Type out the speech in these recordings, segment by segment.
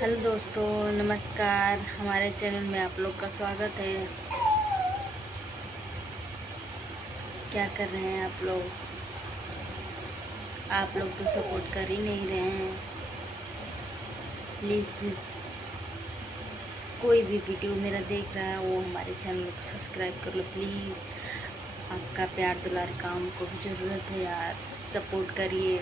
Hello दोस्तों, नमस्कार। हमारे चैनल में आप लोग का स्वागत है। क्या कर रहे हैं आप लोग? आप लोग तो सपोर्ट कर ही नहीं रहे हैं। प्लीज़ कोई भी वीडियो मेरा देख रहा है वो हमारे चैनल को सब्सक्राइब कर लो प्लीज़। आपका प्यार दुलार का हमको भी ज़रूरत है यार, सपोर्ट करिए।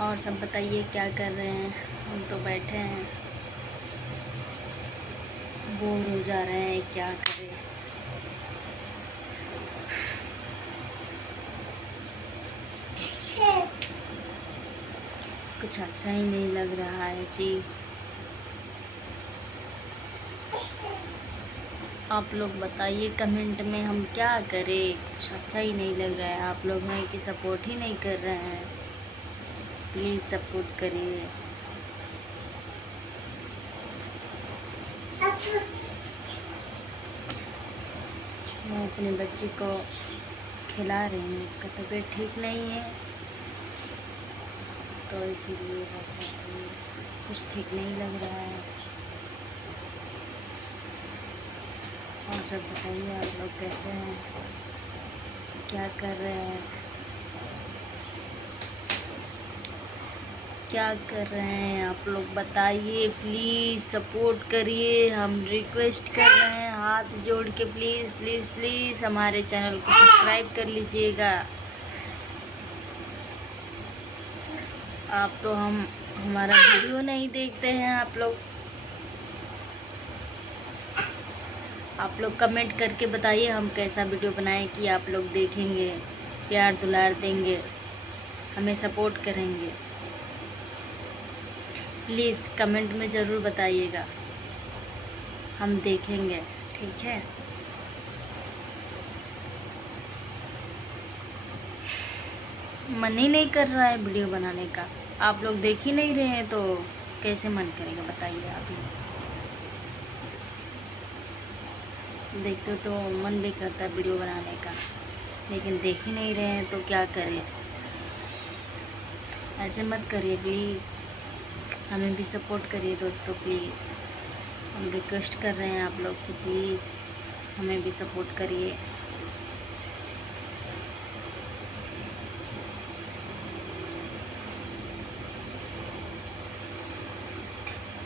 और सब बताइए क्या कर रहे हैं? हम तो बैठे हैं, बोर हो जा रहे हैं, क्या करें। कुछ अच्छा ही नहीं लग रहा है जी। आप लोग बताइए कमेंट में हम क्या करें, कुछ अच्छा ही नहीं लग रहा है। आप लोग हैं कि सपोर्ट ही नहीं कर रहे हैं। प्लीज़ सपोर्ट करिए। मैं अपने बच्चे को खिला रही हूँ, उसका तबीयत ठीक नहीं है तो इसीलिए बस ऐसे कुछ ठीक नहीं लग रहा है। और सब बताइए आप लोग कैसे हैं, क्या कर रहे हैं, क्या कर रहे हैं आप लोग बताइए। प्लीज़ सपोर्ट करिए, हम रिक्वेस्ट कर रहे हैं हाथ जोड़ के। प्लीज़ प्लीज़ प्लीज़ हमारे चैनल को सब्सक्राइब कर लीजिएगा। आप तो हमारा वीडियो नहीं देखते हैं। आप लोग कमेंट करके बताइए हम कैसा वीडियो बनाएं कि आप लोग देखेंगे, प्यार दुलार देंगे, हमें सपोर्ट करेंगे। प्लीज़ कमेंट में ज़रूर बताइएगा, हम देखेंगे, ठीक है। मन ही नहीं कर रहा है वीडियो बनाने का। आप लोग देख ही नहीं रहे हैं तो कैसे मन करेगा बताइए आप ही। देखते हो तो मन भी करता है वीडियो बनाने का, लेकिन देख ही नहीं रहे हैं तो क्या करें। ऐसे मत करिए प्लीज़, हमें भी सपोर्ट करिए दोस्तों प्लीज़। हम रिक्वेस्ट कर रहे हैं आप लोग से, प्लीज़ हमें भी सपोर्ट करिए।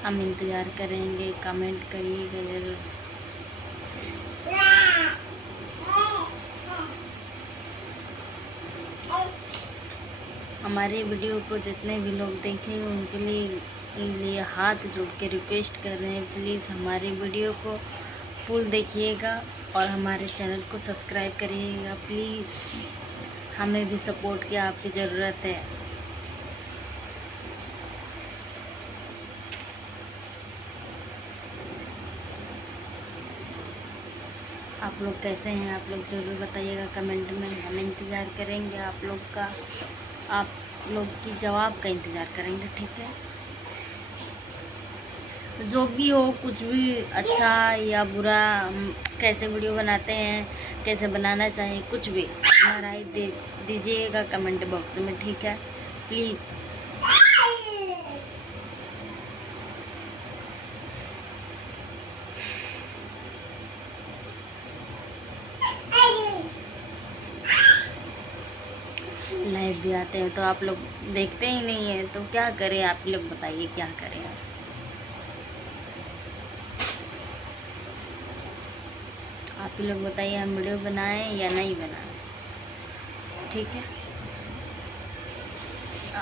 हम इंतज़ार करेंगे, कमेंट करिएगा ज़रूर। हमारे वीडियो को जितने भी लोग देखेंगे उनके लिए हाथ जोड़ के रिक्वेस्ट कर रहे हैं, प्लीज़ हमारे वीडियो को फुल देखिएगा और हमारे चैनल को सब्सक्राइब करिएगा प्लीज़। हमें भी सपोर्ट की आपकी ज़रूरत है। आप लोग कैसे हैं, आप लोग ज़रूर बताइएगा कमेंट में। हम इंतज़ार करेंगे आप लोग का, आप लोग की जवाब का इंतज़ार करेंगे, ठीक है। जो भी हो, कुछ भी अच्छा या बुरा, हम कैसे वीडियो बनाते हैं, कैसे बनाना चाहिए, कुछ भी अपना राय दे दीजिएगा कमेंट बॉक्स में, ठीक है प्लीज़। लाइव भी आते हैं तो आप लोग देखते ही नहीं हैं तो क्या करें। आप लोग बताइए क्या करें। आप ही लोग बताइए, हम वीडियो बनाएं या नहीं बनाएं, ठीक है।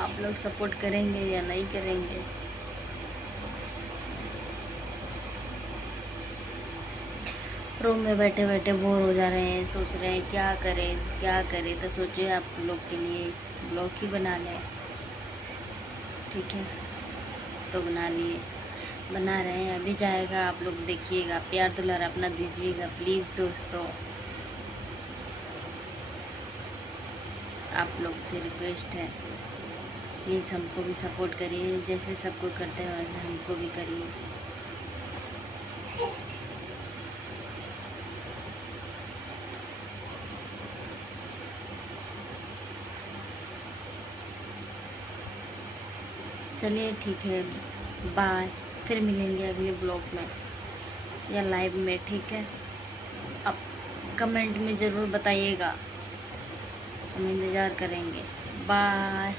आप लोग सपोर्ट करेंगे या नहीं करेंगे। रूम में बैठे बैठे बोर हो जा रहे हैं, सोच रहे हैं क्या करें क्या करें, तो सोचिए आप लोग के लिए ब्लॉग ही बना लें, ठीक है। तो बना लिए, बना रहे हैं, अभी जाएगा, आप लोग देखिएगा, प्यार दुलार अपना दीजिएगा प्लीज़ दोस्तों। आप लोग से रिक्वेस्ट है, प्लीज़ हमको भी सपोर्ट करिए, जैसे सबको करते हैं वैसे हमको भी करिए। चलिए ठीक है। बाय। फिर मिलेंगे अगले ब्लॉग में या लाइव में, ठीक है। अब कमेंट में ज़रूर बताइएगा, हम इंतज़ार करेंगे। बाय।